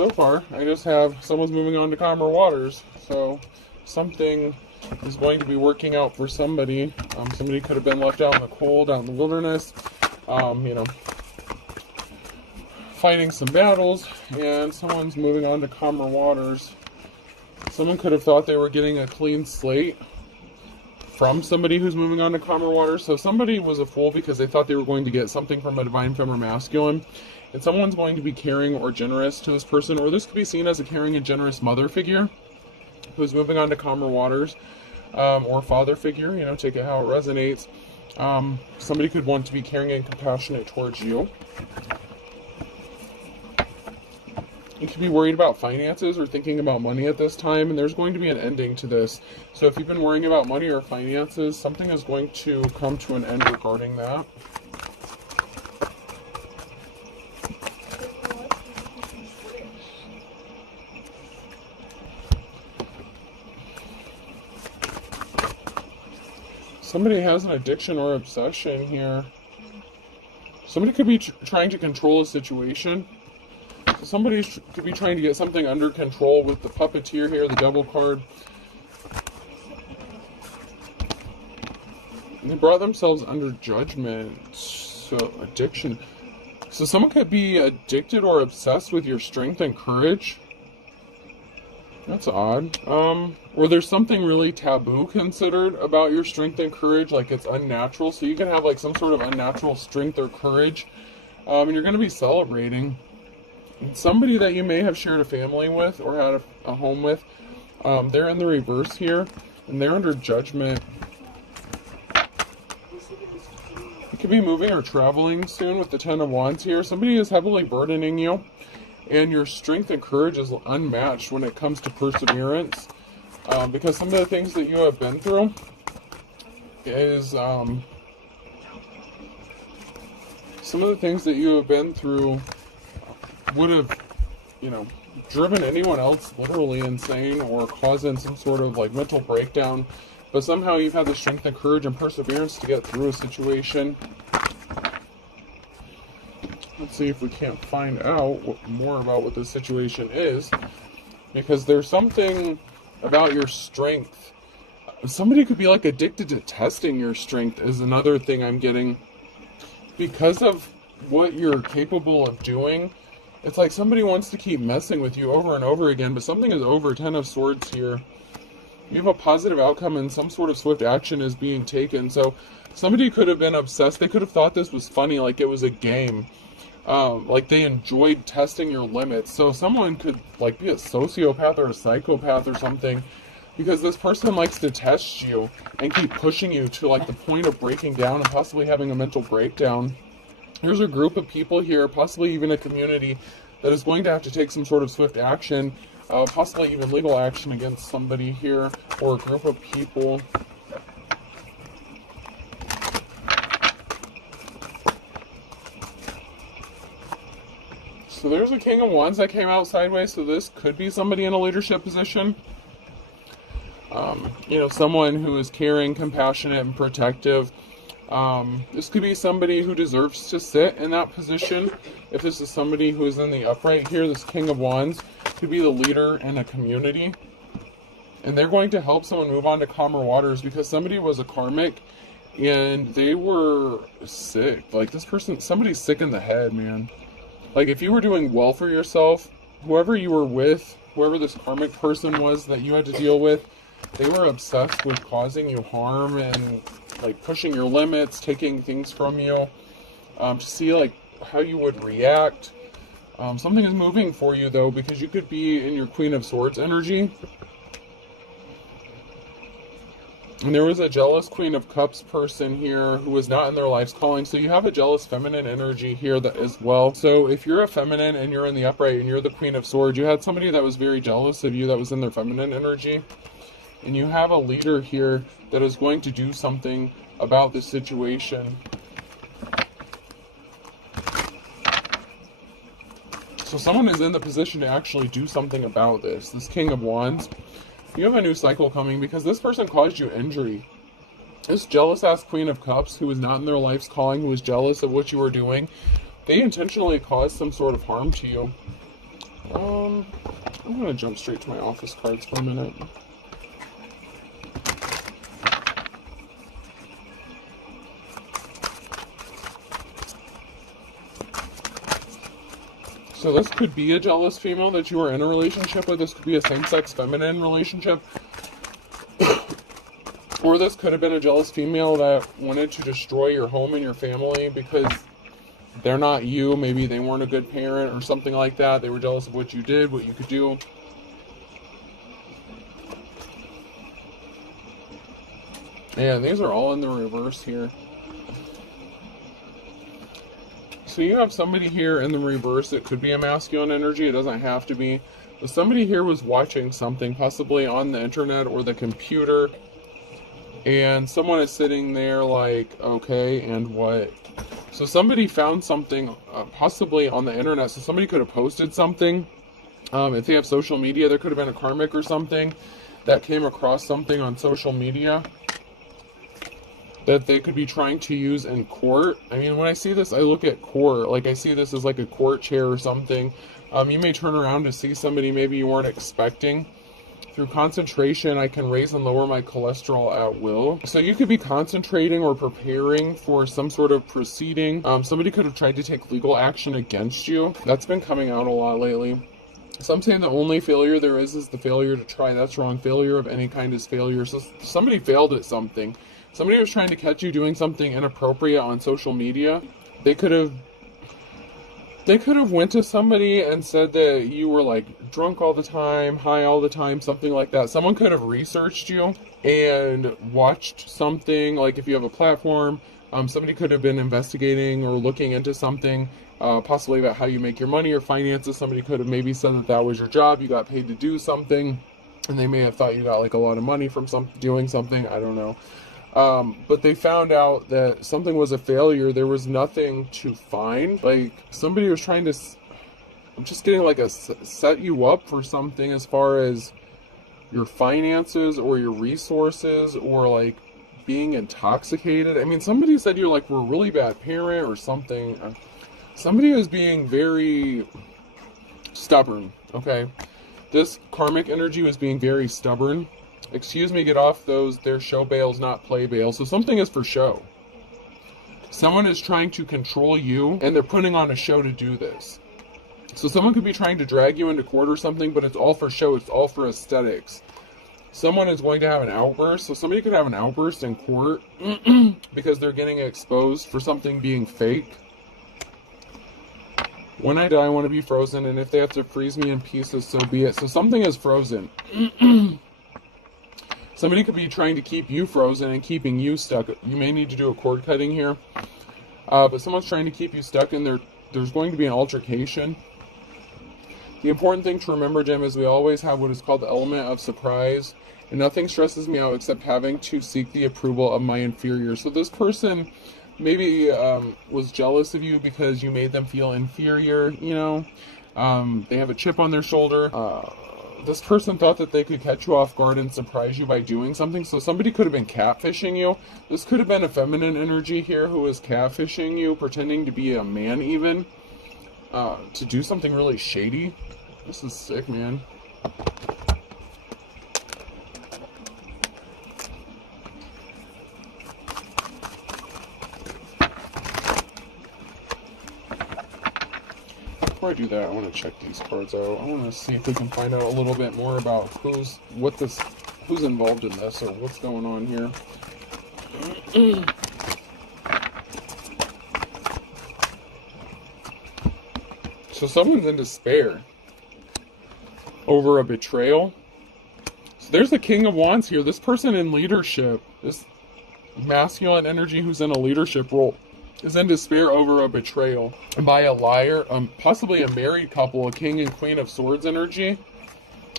so far, I just have someone's moving on to calmer waters. So something is going to be working out for somebody. Somebody could have been left out in the cold, out in the wilderness, fighting some battles, and someone's moving on to calmer waters. Someone could have thought they were getting a clean slate from somebody who's moving on to calmer waters. So somebody was a fool because they thought they were going to get something from a divine femme or masculine. And someone's going to be caring or generous to this person, or this could be seen as a caring and generous mother figure who's moving on to calmer waters, or father figure, take it how it resonates. Somebody could want to be caring and compassionate towards you. You could be worried about finances or thinking about money at this time, and there's going to be an ending to this. So if you've been worrying about money or finances, something is going to come to an end regarding that. Somebody has an addiction or obsession here. Somebody could be trying to control a situation. So somebody could be trying to get something under control with the puppeteer here, the devil card. And they brought themselves under judgment. So addiction. So someone could be addicted or obsessed with your strength and courage. That's odd. Or there's something really taboo considered about your strength and courage, like it's unnatural. So you can have like some sort of unnatural strength or courage, and you're going to be celebrating. And somebody that you may have shared a family with or had a home with, they're in the reverse here, and they're under judgment. You could be moving or traveling soon with the Ten of Wands here. Somebody is heavily burdening you. And your strength and courage is unmatched when it comes to perseverance. Because some of the things that you have been through is... some of the things that you have been through would have, driven anyone else literally insane or causing some sort of like mental breakdown. But somehow you've had the strength and courage and perseverance to get through a situation. Let's see if we can't find out more about what this situation is, because there's something about your strength. Somebody could be like addicted to testing your strength is another thing I'm getting. Because of what you're capable of doing, it's like somebody wants to keep messing with you over and over again, but something is over. Ten of Swords here. You have a positive outcome and some sort of swift action is being taken. So somebody could have been obsessed. They could have thought this was funny, like it was a game. Like they enjoyed testing your limits. So someone could like be a sociopath or a psychopath or something, because this person likes to test you and keep pushing you to like the point of breaking down and possibly having a mental breakdown. There's a group of people here, possibly even a community, that is going to have to take some sort of swift action, possibly even legal action against somebody here or a group of people. So there's a King of Wands that came out sideways, so this could be somebody in a leadership position. Someone who is caring, compassionate, and protective. This could be somebody who deserves to sit in that position. If this is somebody who is in the upright here, this King of Wands could be the leader in a community. And they're going to help someone move on to calmer waters, because somebody was a karmic and they were sick. Like this person, somebody's sick in the head, man. Like, if you were doing well for yourself, whoever you were with, whoever this karmic person was that you had to deal with, they were obsessed with causing you harm and, like, pushing your limits, taking things from you, to see, like, how you would react. Something is moving for you, though, because you could be in your Queen of Swords energy. And there was a jealous Queen of Cups person here who was not in their life's calling. So you have a jealous feminine energy here that as well. So if you're a feminine and you're in the upright and you're the Queen of Swords, you had somebody that was very jealous of you that was in their feminine energy. And you have a leader here that is going to do something about this situation. So someone is in the position to actually do something about this. This King of Wands. You have a new cycle coming because this person caused you injury. This jealous-ass Queen of Cups who was not in their life's calling, who was jealous of what you were doing, they intentionally caused some sort of harm to you. I'm gonna jump straight to my office cards for a minute. So this could be a jealous female that you are in a relationship with. This could be a same-sex feminine relationship. Or this could have been a jealous female that wanted to destroy your home and your family because they're not you. Maybe they weren't a good parent or something like that. They were jealous of what you did, what you could do. Yeah, these are all in the reverse here. So you have somebody here in the reverse. It could be a masculine energy. It doesn't have to be. But somebody here was watching something, possibly on the internet or the computer. And someone is sitting there like, okay, and what? So somebody found something, possibly on the internet. So somebody could have posted something. If they have social media, there could have been a karmic or something that came across something on social media that they could be trying to use in court. I mean, when I see this, I look at court. Like, I see this as like a court chair or something. You may turn around to see somebody maybe you weren't expecting. Through concentration, I can raise and lower my cholesterol at will. So you could be concentrating or preparing for some sort of proceeding. Somebody could have tried to take legal action against you. That's been coming out a lot lately. So I'm saying the only failure there is the failure to try. That's wrong. Failure of any kind is failure. So somebody failed at something. Somebody was trying to catch you doing something inappropriate on social media. They could have went to somebody and said that you were like drunk all the time, high all the time, something like that. Someone could have researched you and watched something. Like if you have a platform, somebody could have been investigating or looking into something, possibly about how you make your money or finances. Somebody could have maybe said that that was your job. You got paid to do something, and they may have thought you got like a lot of money from doing something. I don't know. But they found out that something was a failure. There was nothing to find. Like somebody was trying to, I'm just getting like set you up for something as far as your finances or your resources or like being intoxicated. I mean, somebody said you're like, we're a really bad parent or something. Somebody was being very stubborn. Okay. This karmic energy was being very stubborn. Excuse me, get off those, they're show bails, not play bails. So something is for show. Someone is trying to control you, and they're putting on a show to do this. So someone could be trying to drag you into court or something, but it's all for show, it's all for aesthetics. Someone is going to have an outburst, so somebody could have an outburst in court because they're getting exposed for something being fake. When I die, I want to be frozen, and if they have to freeze me in pieces, so be it. So something is frozen. Somebody could be trying to keep you frozen and keeping you stuck. You may need to do a cord cutting here. But someone's trying to keep you stuck, and there's going to be an altercation. The important thing to remember, Jim, is we always have what is called the element of surprise. And nothing stresses me out except having to seek the approval of my inferior. So this person maybe was jealous of you because you made them feel inferior, you know. They have a chip on their shoulder. This person thought that they could catch you off guard and surprise you by doing something. So somebody could have been catfishing you. This could have been a feminine energy here who was catfishing you, pretending to be a man even, to do something really shady. This is sick, man. Before I do that, I want to check these cards out. I want to see if we can find out a little bit more about who's involved in this or what's going on here. So someone's in despair over a betrayal. So there's the King of Wands here. This person in leadership, this masculine energy who's in a leadership role, is in despair over a betrayal by a liar, possibly a married couple, a King and Queen of Swords energy.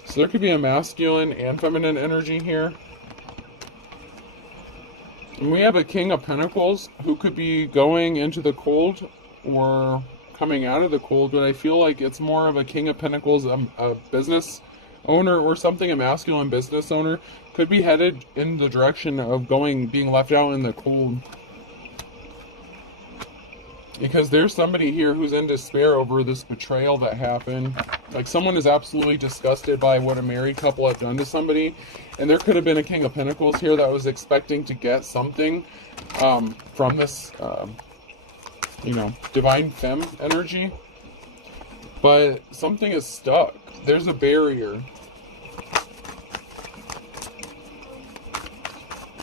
So there could be a masculine and feminine energy here. And we have a King of Pentacles who could be going into the cold or coming out of the cold, but I feel like it's more of a King of Pentacles, a business owner or something, a masculine business owner, could be headed in the direction of being left out in the cold. Because there's somebody here who's in despair over this betrayal that happened. Like, someone is absolutely disgusted by what a married couple have done to somebody. And there could have been a King of Pentacles here that was expecting to get something from this, divine femme energy. But something is stuck. There's a barrier.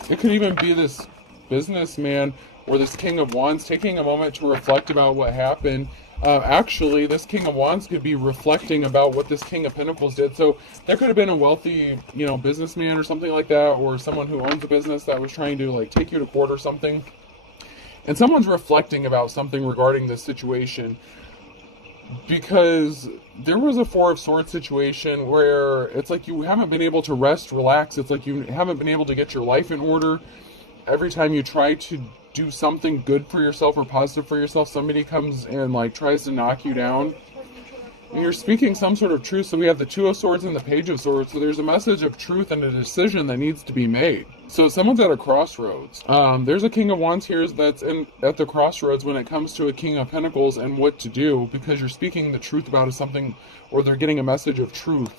It could even be this businessman or this King of Wands taking a moment to reflect about what happened. Actually, this King of Wands could be reflecting about what this King of Pentacles did. So there could have been a wealthy, businessman or something like that, or someone who owns a business that was trying to like take you to court or something. And someone's reflecting about something regarding this situation. Because there was a Four of Swords situation where it's like you haven't been able to rest, relax. It's like you haven't been able to get your life in order. Every time you try to do something good for yourself or positive for yourself, somebody comes and like tries to knock you down. And you're speaking some sort of truth. So we have the Two of Swords and the Page of Swords. So there's a message of truth and a decision that needs to be made. So someone's at a crossroads. There's a King of Wands here that's at the crossroads when it comes to a King of Pentacles and what to do, because you're speaking the truth about something, or they're getting a message of truth.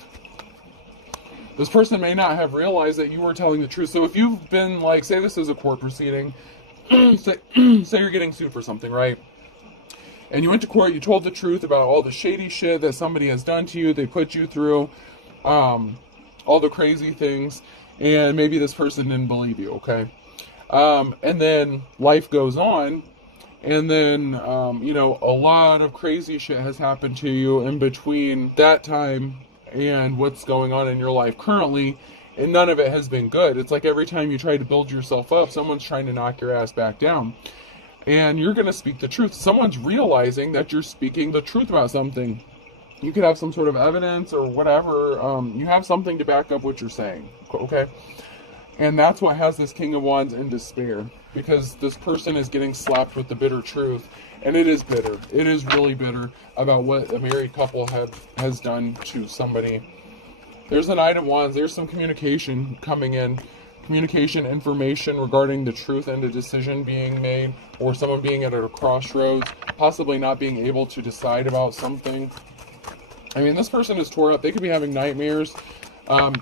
This person may not have realized that you were telling the truth. So if you've been like, say this is a court proceeding, say you're getting sued for something, right? And you went to court, you told the truth about all the shady shit that somebody has done to you, they put you through, all the crazy things, and maybe this person didn't believe you, okay? And then life goes on, and then, a lot of crazy shit has happened to you in between that time and what's going on in your life currently, and none of it has been good. It's like every time you try to build yourself up, someone's trying to knock your ass back down. And you're going to speak the truth. Someone's realizing that you're speaking the truth about something. You could have some sort of evidence or whatever. You have something to back up what you're saying. Okay? And that's what has this King of Wands in despair. Because this person is getting slapped with the bitter truth. And it is bitter. It is really bitter about what a married couple has done to somebody. There's a Knight of Wands. There's some communication coming in. Communication, information regarding the truth and a decision being made, or someone being at a crossroads, possibly not being able to decide about something. I mean, this person is tore up. They could be having nightmares.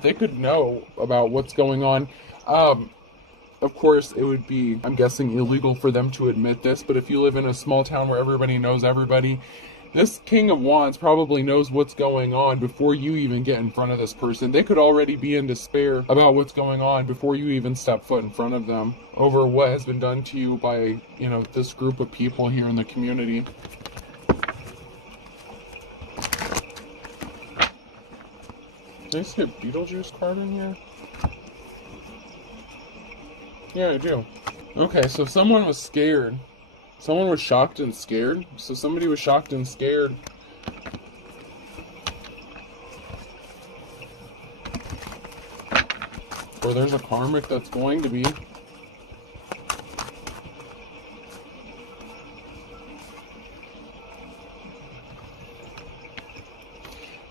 They could know about what's going on. Of course, it would be, I'm guessing, illegal for them to admit this, but if you live in a small town where everybody knows everybody, this King of Wands probably knows what's going on before you even get in front of this person. They could already be in despair about what's going on before you even step foot in front of them over what has been done to you by, this group of people here in the community. Did I see a Beetlejuice card in here? Yeah, I do. Okay, so someone was scared. Someone was shocked and scared. So somebody was shocked and scared. Or there's a karmic that's going to be.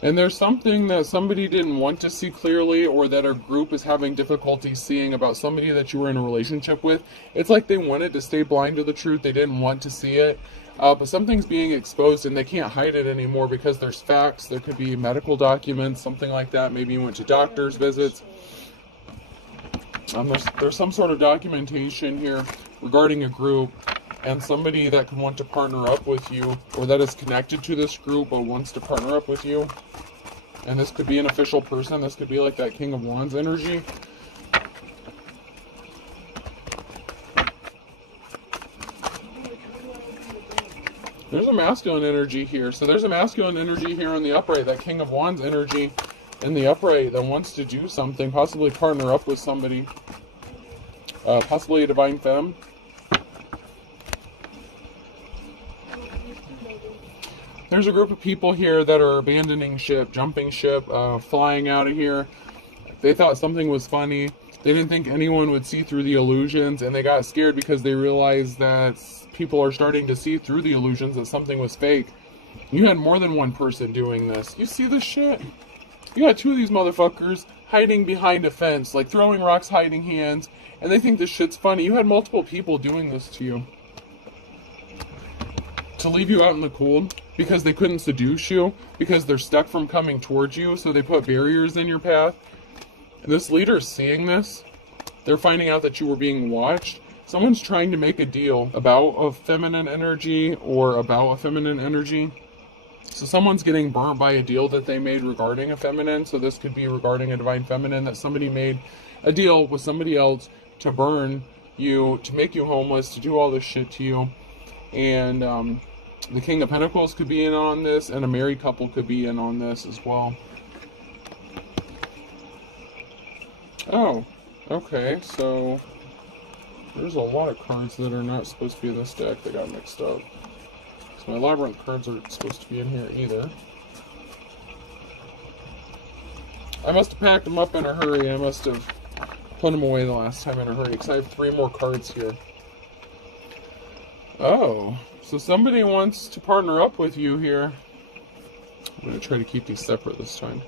And there's something that somebody didn't want to see clearly, or that a group is having difficulty seeing about somebody that you were in a relationship with. It's like they wanted to stay blind to the truth. They didn't want to see it. But something's being exposed and they can't hide it anymore because there's facts. There could be medical documents, something like that. Maybe you went to doctor's visits. There's some sort of documentation here regarding a group and somebody that could want to partner up with you, or that is connected to this group but wants to partner up with you. And this could be an official person. This could be like that King of Wands energy. There's a masculine energy here. So there's a masculine energy here in the upright, that King of Wands energy in the upright that wants to do something, possibly partner up with somebody. Possibly a divine femme. There's a group of people here that are abandoning ship, jumping ship, flying out of here. They thought something was funny. They didn't think anyone would see through the illusions, and they got scared because they realized that people are starting to see through the illusions, that something was fake. You had more than one person doing this. You see this shit? You got two of these motherfuckers hiding behind a fence, like throwing rocks, hiding hands, and they think this shit's funny. You had multiple people doing this to you. to leave you out in the cold because they couldn't seduce you, because they're stuck from coming towards you, so they put barriers in your path. And this leader's seeing this. They're finding out that you were being watched. Someone's trying to make a deal about a feminine energy or about a feminine energy. So someone's getting burnt by a deal that they made regarding a feminine. So this could be regarding a divine feminine, that somebody made a deal with somebody else to burn you, to make you homeless, to do all this shit to you. And the King of Pentacles could be in on this, and a married couple could be in on this as well. Oh, okay, so there's a lot of cards that are not supposed to be in this deck that got mixed up. So my labyrinth cards aren't supposed to be in here either. I must have packed them up in a hurry. I must have put them away the last time in a hurry, because I have 3 more cards here. Oh, so somebody wants to partner up with you here. I'm going to try to keep these separate this time.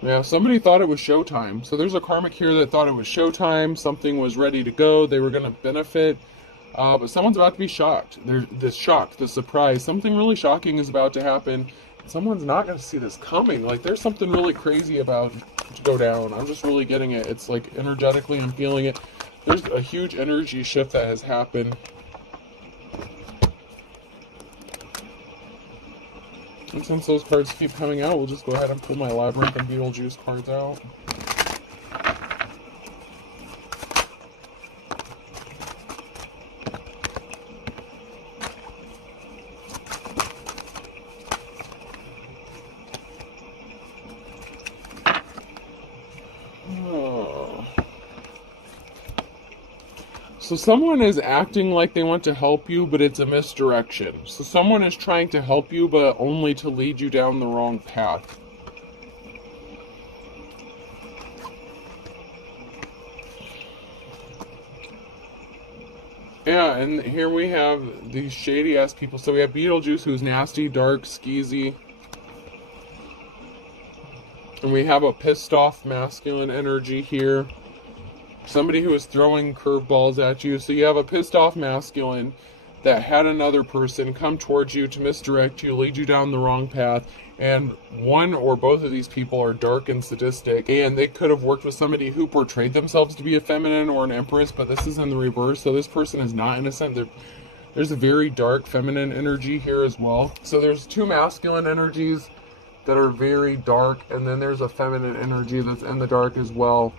Yeah, somebody thought it was showtime. So there's a karmic here that thought it was showtime. Something was ready to go. They were going to benefit. But someone's about to be shocked. There's this shock, the surprise. Something really shocking is about to happen. Someone's not going to see this coming. Like, there's something really crazy about to go down. I'm just really getting it. It's like energetically, I'm feeling it. There's a huge energy shift that has happened. And since those cards keep coming out, we'll just go ahead and pull my Labyrinth and Beetlejuice cards out. So someone is acting like they want to help you, but it's a misdirection. So someone is trying to help you, but only to lead you down the wrong path. Yeah, and here we have these shady-ass people. So we have Beetlejuice, who's nasty, dark, skeezy. And we have a pissed-off masculine energy here. Somebody who is throwing curveballs at you. So you have a pissed off masculine that had another person come towards you to misdirect you, lead you down the wrong path. And one or both of these people are dark and sadistic. And they could have worked with somebody who portrayed themselves to be a feminine or an empress, but this is in the reverse. So this person is not innocent. There's a very dark feminine energy here as well. So there's 2 masculine energies that are very dark, and then there's a feminine energy that's in the dark as well.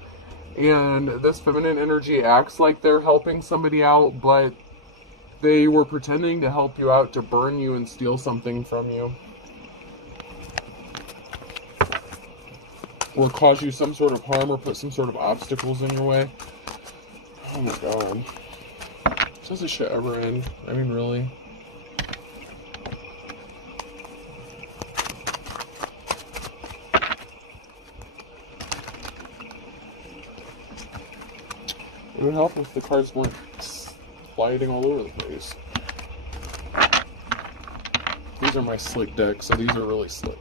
And this feminine energy acts like they're helping somebody out, but they were pretending to help you out to burn you and steal something from you. Or cause you some sort of harm or put some sort of obstacles in your way. Oh my god. Does this shit ever end? I mean, really? It would help if the cards weren't sliding all over the place. These are my slick decks, so these are really slick.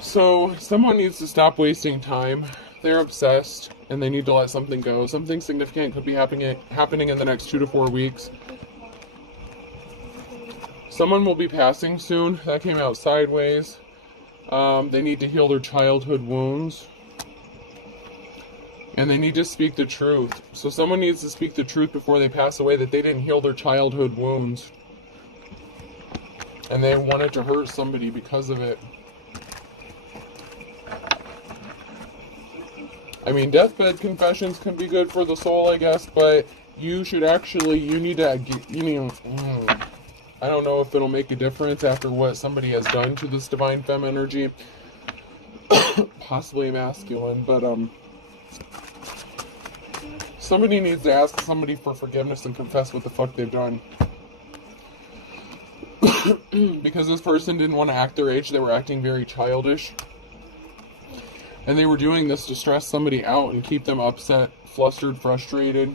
So, someone needs to stop wasting time. They're obsessed, and they need to let something go. Something significant could be happening in the next 2 to 4 weeks. Someone will be passing soon. That came out sideways. They need to heal their childhood wounds. And they need to speak the truth. So someone needs to speak the truth before they pass away, that they didn't heal their childhood wounds. And they wanted to hurt somebody because of it. I mean, deathbed confessions can be good for the soul, I guess, but you should actually, I don't know if it'll make a difference after what somebody has done to this divine femme energy. Possibly masculine, but, somebody needs to ask somebody for forgiveness and confess what the fuck they've done. Because this person didn't want to act their age, they were acting very childish. And they were doing this to stress somebody out and keep them upset, flustered, frustrated.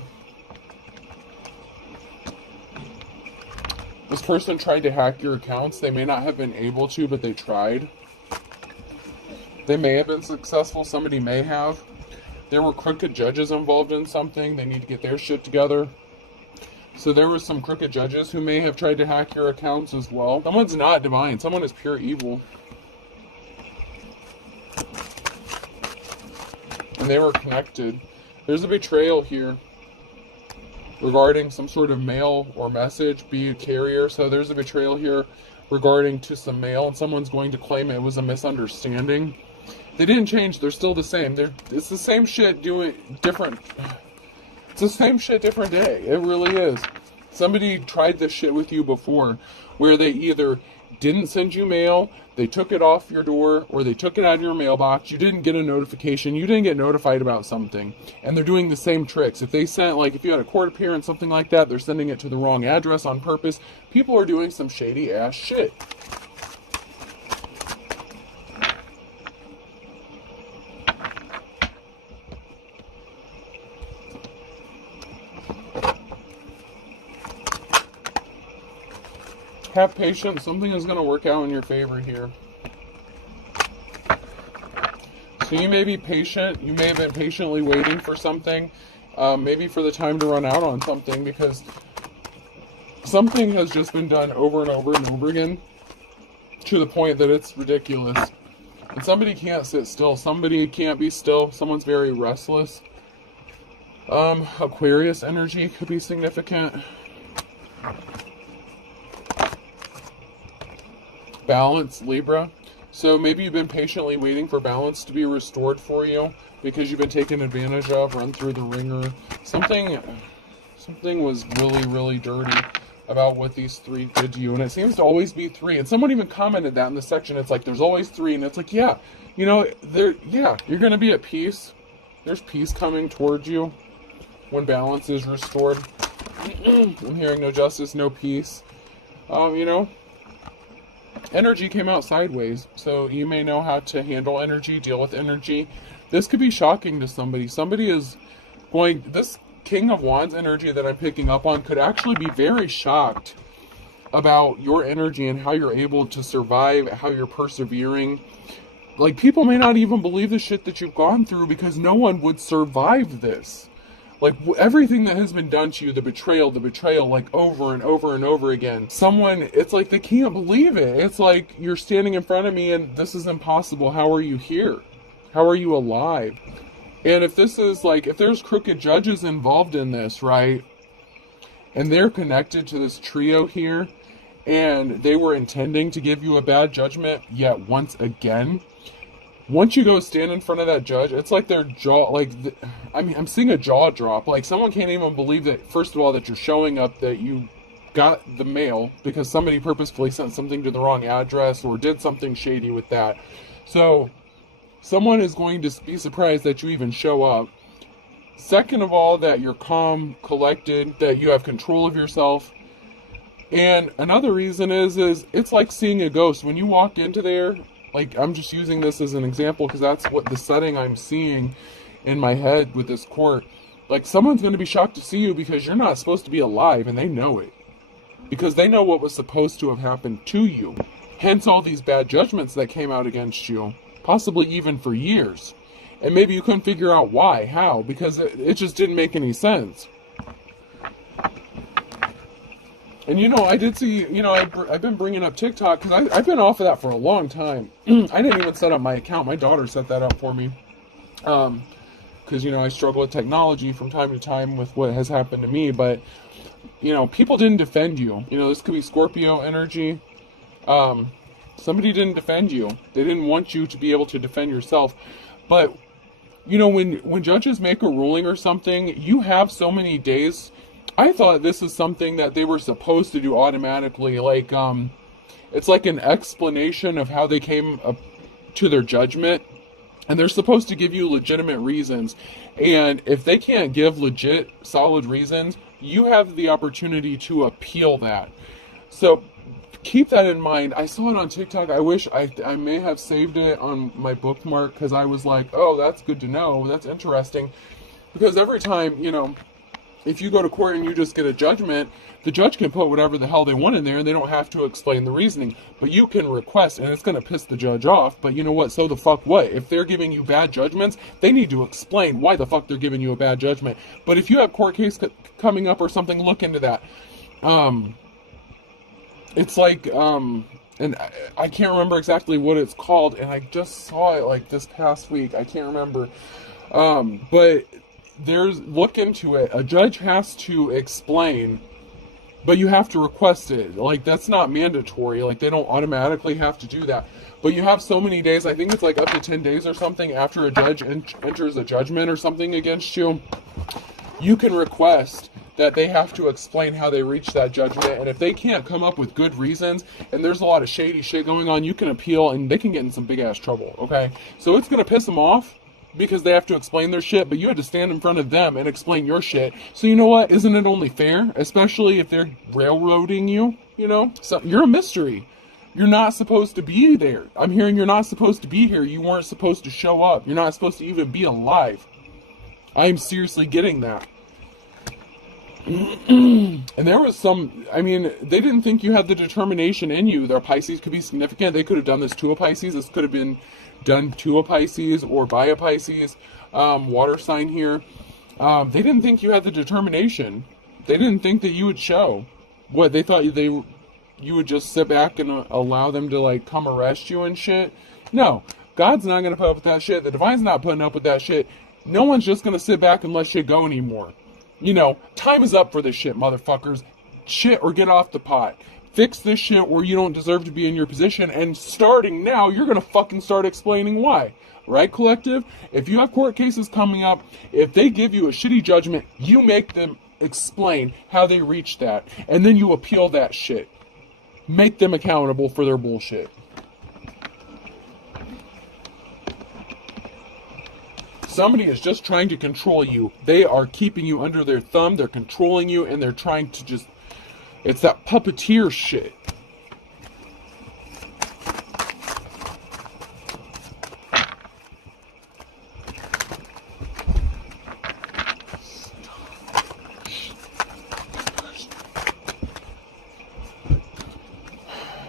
This person tried to hack your accounts. They may not have been able to, but they tried. They may have been successful. Somebody may have. There were crooked judges involved in something. They need to get their shit together. So there were some crooked judges who may have tried to hack your accounts as well. Someone's not divine. Someone is pure evil. And they were connected. There's a betrayal here regarding some sort of mail or message, be a carrier. So there's a betrayal here regarding to some mail, and someone's going to claim it was a misunderstanding. They didn't change. They're still the same. It's the same shit doing different. It's the same shit, different day. It really is. Somebody tried this shit with you before, where they either didn't send you mail, they took it off your door, or they took it out of your mailbox. You didn't get a notification. You didn't get notified about something. And they're doing the same tricks. If they sent, like, if you had a court appearance, something like that, they're sending it to the wrong address on purpose. People are doing some shady ass shit. Have patience. Something is going to work out in your favor here. So you may be patient. You may have been patiently waiting for something. Maybe for the time to run out on something, because something has just been done over and over and over again to the point that it's ridiculous. And somebody can't sit still. Somebody can't be still. Someone's very restless. Aquarius energy could be significant. Balance, Libra. So maybe you've been patiently waiting for balance to be restored for you because you've been taken advantage of, run through the ringer. Something was really, really dirty about what these three did to you. And it seems to always be three. And someone even commented that in the section. It's like, there's always three. And it's like, yeah, you know, you're going to be at peace. There's peace coming towards you when balance is restored. I'm hearing no justice, no peace. You know, energy came out sideways, so you may know how to handle energy, deal with energy. This could be shocking to somebody. Somebody is going, this King of Wands energy that I'm picking up on could actually be very shocked about your energy and how you're able to survive, how you're persevering. Like, people may not even believe the shit that you've gone through because no one would survive this. Like, everything that has been done to you, the betrayal, like, over and over and over again. Someone, it's like they can't believe it. It's like, you're standing in front of me and this is impossible. How are you here? How are you alive? And if this is like, if there's crooked judges involved in this, right? And they're connected to this trio here, and they were intending to give you a bad judgment yet once again. Once you go stand in front of that judge, it's like their jaw, like, I'm seeing a jaw drop. Like, someone can't even believe that, first of all, that you're showing up, that you got the mail because somebody purposefully sent something to the wrong address or did something shady with that. So, someone is going to be surprised that you even show up. Second of all, that you're calm, collected, that you have control of yourself. And another reason is it's like seeing a ghost. When you walk into there, like, I'm just using this as an example because that's what the setting I'm seeing in my head with this court. Like, someone's going to be shocked to see you because you're not supposed to be alive, and they know it. Because they know what was supposed to have happened to you. Hence all these bad judgments that came out against you. Possibly even for years. And maybe you couldn't figure out why, how, because it just didn't make any sense. And, you know, I did see, you know, I've been bringing up TikTok because I've been off of that for a long time. I didn't even set up my account. My daughter set that up for me. Because, you know, I struggle with technology from time to time with what has happened to me. But, you know, people didn't defend you. You know, this could be Scorpio energy. Somebody didn't defend you. They didn't want you to be able to defend yourself. But, you know, when judges make a ruling or something, you have so many days. I thought this is something that they were supposed to do automatically. Like, it's like an explanation of how they came up to their judgment. And they're supposed to give you legitimate reasons. And if they can't give legit, solid reasons, you have the opportunity to appeal that. So keep that in mind. I saw it on TikTok. I wish I may have saved it on my bookmark because I was like, oh, that's good to know. That's interesting. Because every time, you know, if you go to court and you just get a judgment, the judge can put whatever the hell they want in there and they don't have to explain the reasoning. But you can request, and it's going to piss the judge off, but you know what? So the fuck what? If they're giving you bad judgments, they need to explain why the fuck they're giving you a bad judgment. But if you have court case coming up or something, look into that. It's like, and I can't remember exactly what it's called, and I just saw it like this past week. I can't remember. But look into it. A judge has to explain, but you have to request it. Like, that's not mandatory. Like, they don't automatically have to do that. But you have so many days, I think it's like up to 10 days or something, after a judge enters a judgment or something against you, you can request that they have to explain how they reached that judgment. And if they can't come up with good reasons, and there's a lot of shady shit going on, you can appeal, and they can get in some big ass trouble, okay? So it's going to piss them off, because they have to explain their shit, but you had to stand in front of them and explain your shit. So you know what? Isn't it only fair? Especially if they're railroading you, you know? So you're a mystery. You're not supposed to be there. I'm hearing you're not supposed to be here. You weren't supposed to show up. You're not supposed to even be alive. I am seriously getting that. And there was some, I mean, they didn't think you had the determination in you. Their Pisces could be significant. They could have done this to a Pisces. This could have been done to a Pisces or by a Pisces, water sign here. They didn't think you had the determination. They didn't think that you would show. What, they thought you would just sit back and allow them to, like, come arrest you and shit? No. God's not going to put up with that shit. The Divine's not putting up with that shit. No one's just going to sit back and let shit go anymore. You know, time is up for this shit, motherfuckers. Shit or get off the pot. Fix this shit where you don't deserve to be in your position, and starting now, you're gonna fucking start explaining why. Right, collective? If you have court cases coming up, if they give you a shitty judgment, you make them explain how they reached that, and then you appeal that shit. Make them accountable for their bullshit. Somebody is just trying to control you. They are keeping you under their thumb, they're controlling you, and they're trying to just... It's that puppeteer shit.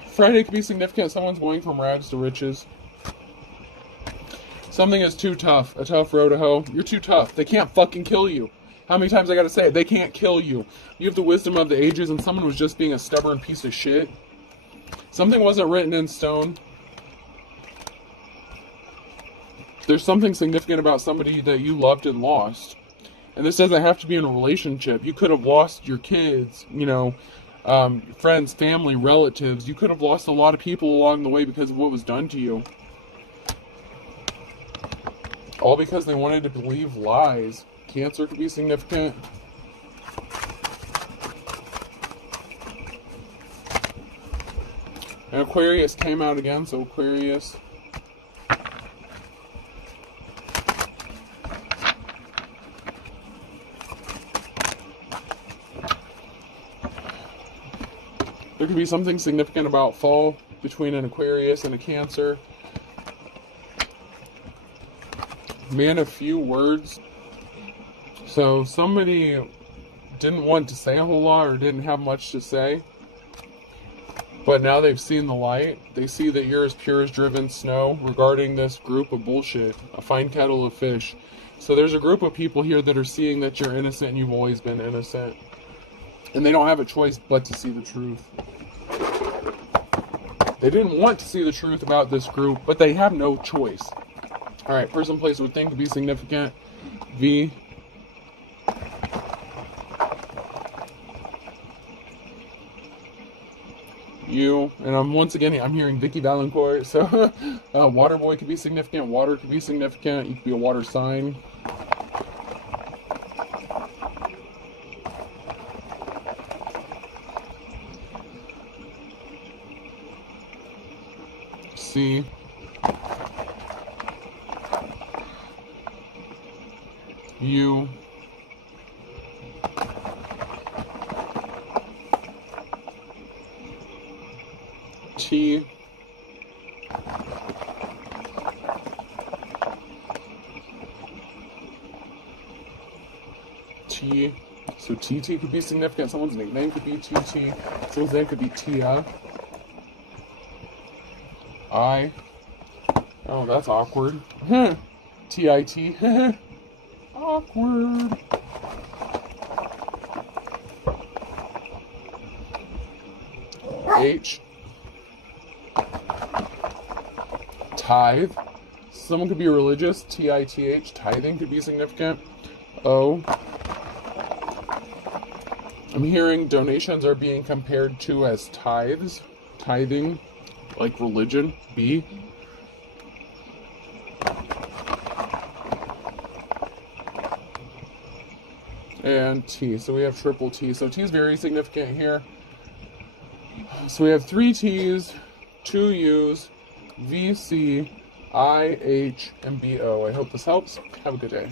Friday could be significant. Someone's going from rags to riches. Something is too tough. A tough road to hoe. You're too tough. They can't fucking kill you. How many times I gotta say it? They can't kill you. You have the wisdom of the ages, and someone was just being a stubborn piece of shit. Something wasn't written in stone. There's something significant about somebody that you loved and lost. And this doesn't have to be in a relationship. You could have lost your kids, you know, friends, family, relatives. You could have lost a lot of people along the way because of what was done to you. All because they wanted to believe lies. Cancer could be significant. And Aquarius came out again, so Aquarius. There could be something significant about fall between an Aquarius and a Cancer. Man of few words. So somebody didn't want to say a whole lot or didn't have much to say. But now they've seen the light. They see that you're as pure as driven snow regarding this group of bullshit. A fine kettle of fish. So there's a group of people here that are seeing that you're innocent and you've always been innocent. And they don't have a choice but to see the truth. They didn't want to see the truth about this group, but they have no choice. Alright, person, place, would think to be significant. V. U. And once again, I'm hearing Vicky Valancourt. So, water boy could be significant. Water could be significant. You could be a water sign. C. U. T. T. So TT could be significant. Someone's nickname could be TT. Someone's name could be Tia. I. Oh, that's awkward. TIT. Awkward. H. Tithe. Someone could be religious. TITH. Tithing could be significant. O. I'm hearing donations are being compared to as tithes. Tithing, like religion. B. And T. So we have triple T. So T is very significant here. So we have 3 T's, 2 U's, V, C, I, H, and B, O. I hope this helps. Have a good day.